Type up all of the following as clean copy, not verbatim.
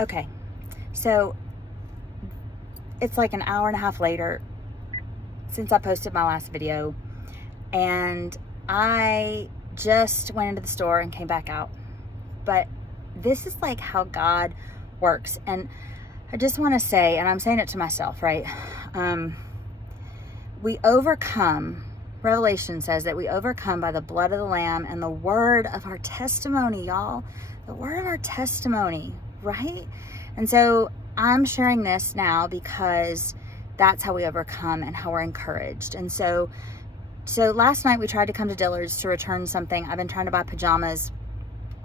Okay, so it's like an hour and a half later since I posted my last video, and I just went into the store and came back out. But this is like how God works. And I just want to say, and I'm saying it to myself, right? We overcome, Revelation says that we overcome by the blood of the Lamb and the word of our testimony, y'all. The word of our testimony, right? And so I'm sharing this now because that's how we overcome and how we're encouraged. And so last night we tried to come to Dillard's to return something. I've been trying to buy pajamas,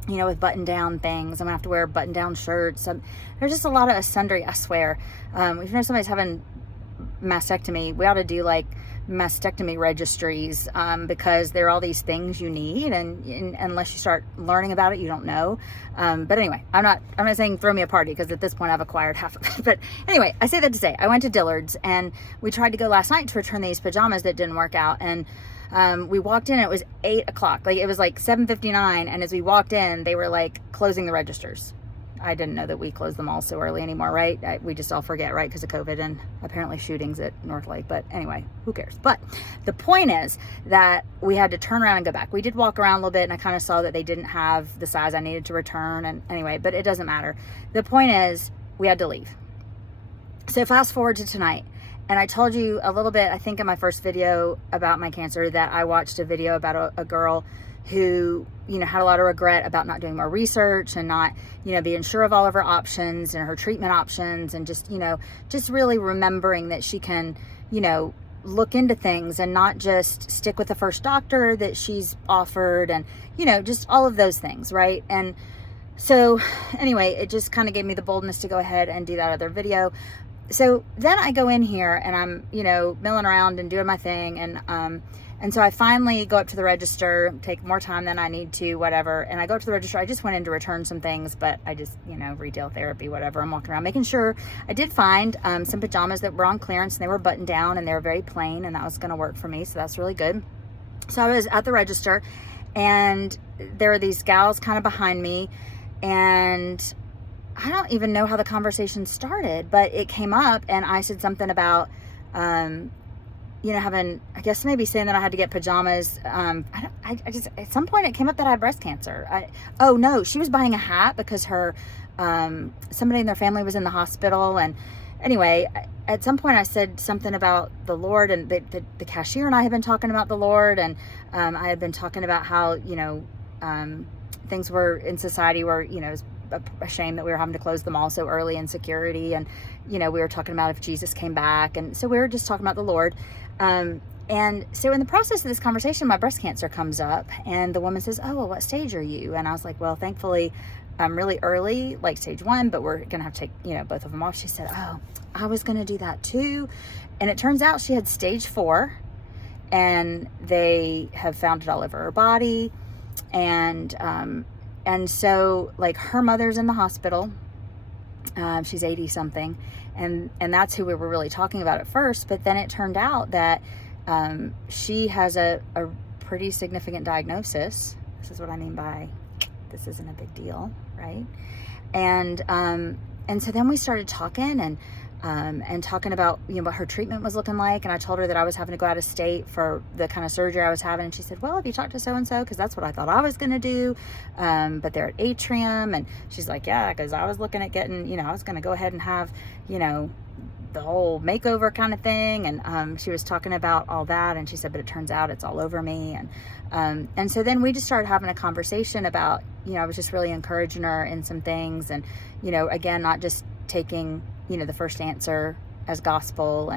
with button-down things. I'm gonna have to wear button-down shirts. There's just a lot of sundry, I swear. If you know somebody's having mastectomy, we ought to do like mastectomy registries, because there are all these things you need, and unless you start learning about it, you don't know. But anyway, I'm not saying throw me a party, because at this point I've acquired half of it. But anyway, I say that to say I went to Dillard's, and we tried to go last night to return these pajamas that didn't work out. And we walked in, and it was 8 o'clock. Like, it was like 7:59, and as we walked in, they were like closing the registers. I didn't know that we closed them all so early anymore, right? We just all forget, right? Because of COVID and apparently shootings at North Lake. But anyway, who cares? But the point is that we had to turn around and go back. We did walk around a little bit, and I kind of saw that they didn't have the size I needed to return. And anyway, but it doesn't matter. The point is we had to leave. So fast forward to tonight. And I told you a little bit, I think in my first video about my cancer, that I watched a video about a girl who, had a lot of regret about not doing more research and not, being sure of all of her options and her treatment options, and just really remembering that she can, look into things and not just stick with the first doctor that she's offered, and, just all of those things, right? And so anyway, it just kind of gave me the boldness to go ahead and do that other video. So then I go in here, and I'm, milling around and doing my thing. And so I finally go up to the register, take more time than I need to, whatever. And I go up to the register. I just went in to return some things, but I just, retail therapy, whatever. I'm walking around making sure. I did find some pajamas that were on clearance, and they were buttoned down, and they were very plain, and that was going to work for me. So that's really good. So I was at the register, and there are these gals kind of behind me, and I don't even know how the conversation started, but it came up, and I said something about, having, I guess maybe saying that I had to get pajamas. I just, at some point it came up that I had breast cancer. Oh no, she was buying a hat because her, somebody in their family was in the hospital. And anyway, at some point I said something about the Lord, and the cashier and I had been talking about the Lord. And, I had been talking about how, things were in society where, it was a shame that we were having to close the mall so early in security. And, we were talking about if Jesus came back. And so we were just talking about the Lord. And so in the process of this conversation, my breast cancer comes up, and the woman says, oh, well, what stage are you? And I was like, well, thankfully I'm really early, like stage 1, but we're going to have to take, both of them off. She said, oh, I was going to do that too. And it turns out she had stage 4, and they have found it all over her body. And so, like, her mother's in the hospital. She's 80 something. And that's who we were really talking about at first. But then it turned out that she has a pretty significant diagnosis. This is what I mean by this isn't a big deal, right? And so then we started talking, and talking about, what her treatment was looking like. And I told her that I was having to go out of state for the kind of surgery I was having. And she said, well, have you talked to so-and-so? Because that's what I thought I was going to do. But they're at Atrium. And she's like, yeah, because I was looking at getting, I was going to go ahead and have, the whole makeover kind of thing. And she was talking about all that. And she said, but it turns out it's all over me. And so then we just started having a conversation about, I was just really encouraging her in some things. And, again, not just taking, the first answer as gospel.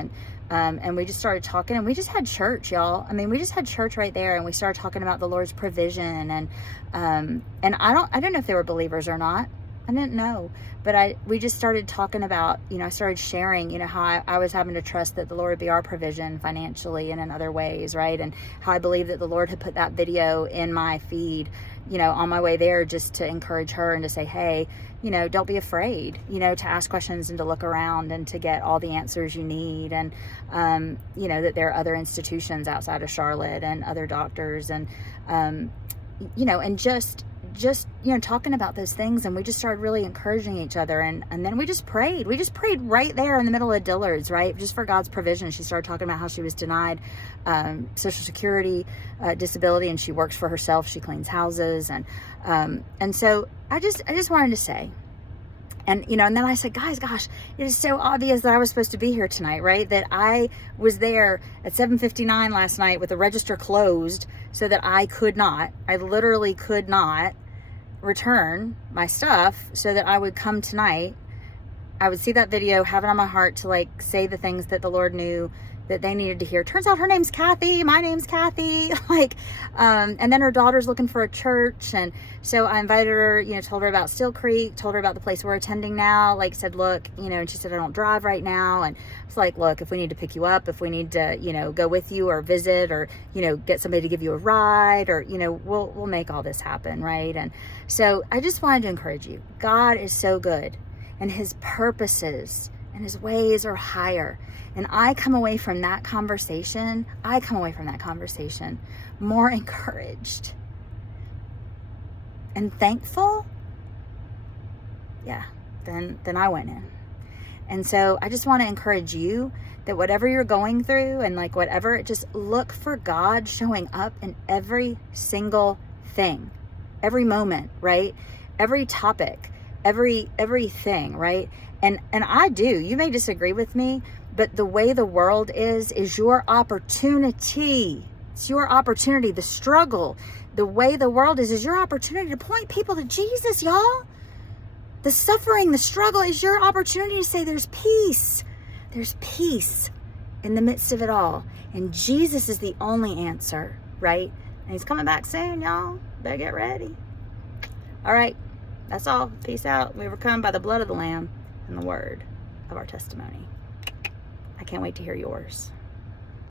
And we just started talking, and we just had church, y'all. I mean, we just had church right there, and we started talking about the Lord's provision. And I don't know if they were believers or not. I didn't know, but we just started talking about, I started sharing, how I was having to trust that the Lord would be our provision financially and in other ways, right? And how I believe that the Lord had put that video in my feed, on my way there, just to encourage her and to say, hey, don't be afraid, to ask questions and to look around and to get all the answers you need. And, that there are other institutions outside of Charlotte and other doctors, and, and just, talking about those things, and we just started really encouraging each other. And then we just prayed. We just prayed right there in the middle of Dillard's, right? Just for God's provision. She started talking about how she was denied Social Security disability, and she works for herself. She cleans houses. And so I just wanted to say, and then I said, guys, gosh, it is so obvious that I was supposed to be here tonight, right? That I was there at 7:59 last night with the register closed so that I literally could not return my stuff so that I would come tonight. I would see that video, have it on my heart to say the things that the Lord knew that they needed to hear. Turns out her name's Kathy. My name's Kathy. And then her daughter's looking for a church. And so I invited her, told her about Steel Creek, told her about the place we're attending now. Said, look, and she said, I don't drive right now. And it's look, if we need to pick you up, if we need to, go with you or visit or, get somebody to give you a ride or, we'll make all this happen. Right. And so I just wanted to encourage you. God is so good, and his purposes and his ways are higher. And I come away from that conversation more encouraged and thankful, than I went in. And so I just want to encourage you that whatever you're going through and whatever, just look for God showing up in every single thing, every moment, right? Every topic, everything, right? And I do. You may disagree with me, but the way the world is your opportunity. It's your opportunity. The struggle, the way the world is your opportunity to point people to Jesus, y'all. The suffering, the struggle is your opportunity to say there's peace. There's peace in the midst of it all. And Jesus is the only answer, right? And he's coming back soon, y'all. Better get ready. All right. That's all. Peace out. We overcome by the blood of the Lamb and the word of our testimony. I can't wait to hear yours.